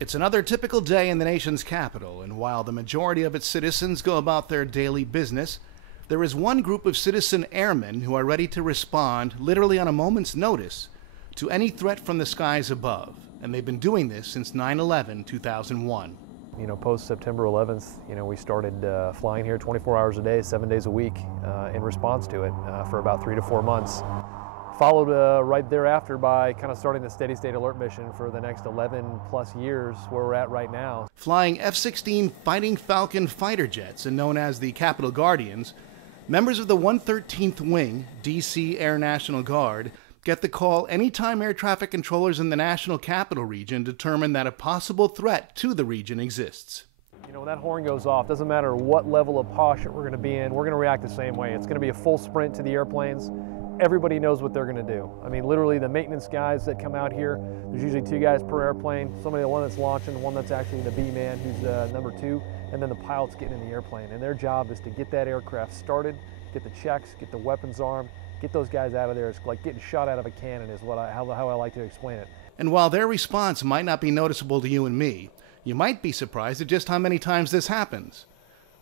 It's another typical day in the nation's capital, and while the majority of its citizens go about their daily business, there is one group of citizen airmen who are ready to respond, literally on a moment's notice, to any threat from the skies above. And they've been doing this since 9/11/2001. Post September 11th, we started flying here 24 hours a day, 7 days a week in response to it for about 3 to 4 months. Followed right thereafter by kind of starting the steady state alert mission for the next 11 plus years where we're at right now. Flying F-16 Fighting Falcon fighter jets and known as the Capitol Guardians, members of the 113th Wing, D.C. Air National Guard, get the call anytime air traffic controllers in the National Capital Region determine that a possible threat to the region exists. When that horn goes off, doesn't matter what level of posture we're going to be in, we're going to react the same way. It's going to be a full sprint to the airplanes. Everybody knows what they're going to do. I mean, literally the maintenance guys that come out here, there's usually 2 guys per airplane. Somebody, the one that's launching, the one that's actually the B-man, who's number 2, and then the pilot's getting in the airplane. And their job is to get that aircraft started, get the checks, get the weapons armed, get those guys out of there. It's like getting shot out of a cannon is how I like to explain it. And while their response might not be noticeable to you and me, you might be surprised at just how many times this happens.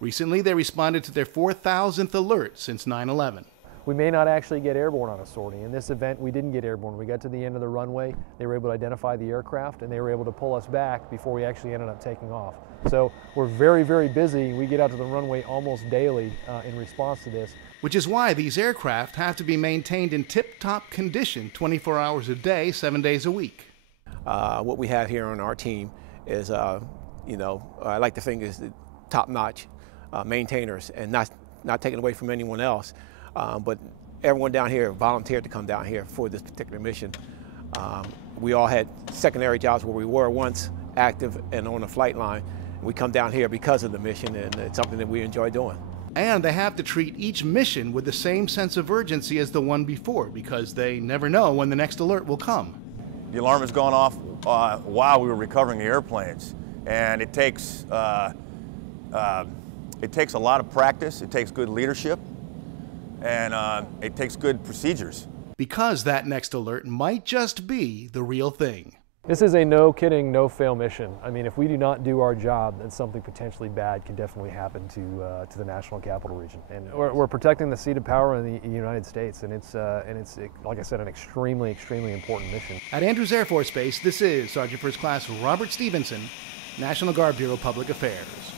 Recently, they responded to their 4,000th alert since 9/11. We may not actually get airborne on a sortie. In this event, we didn't get airborne. We got to the end of the runway, they were able to identify the aircraft, and they were able to pull us back before we actually ended up taking off. So we're very, very busy. We get out to the runway almost daily in response to this. Which is why these aircraft have to be maintained in tip-top condition 24 hours a day, 7 days a week. What we have here on our team is, I like to think is top-notch maintainers, and not taken away from anyone else. But everyone down here volunteered to come down here for this particular mission. We all had secondary jobs where we were once active and on the flight line. We come down here because of the mission, and it's something that we enjoy doing. And they have to treat each mission with the same sense of urgency as the one before, because they never know when the next alert will come. The alarm has gone off while we were recovering the airplanes, and it takes a lot of practice. It takes good leadership, and it takes good procedures. Because that next alert might just be the real thing. This is a no kidding, no fail mission. I mean, if we do not do our job, then something potentially bad could definitely happen to the National Capital Region. And we're protecting the seat of power in the United States, and it's like I said, an extremely, extremely important mission. At Andrews Air Force Base, this is Sergeant First Class Robert Stephenson, National Guard Bureau Public Affairs.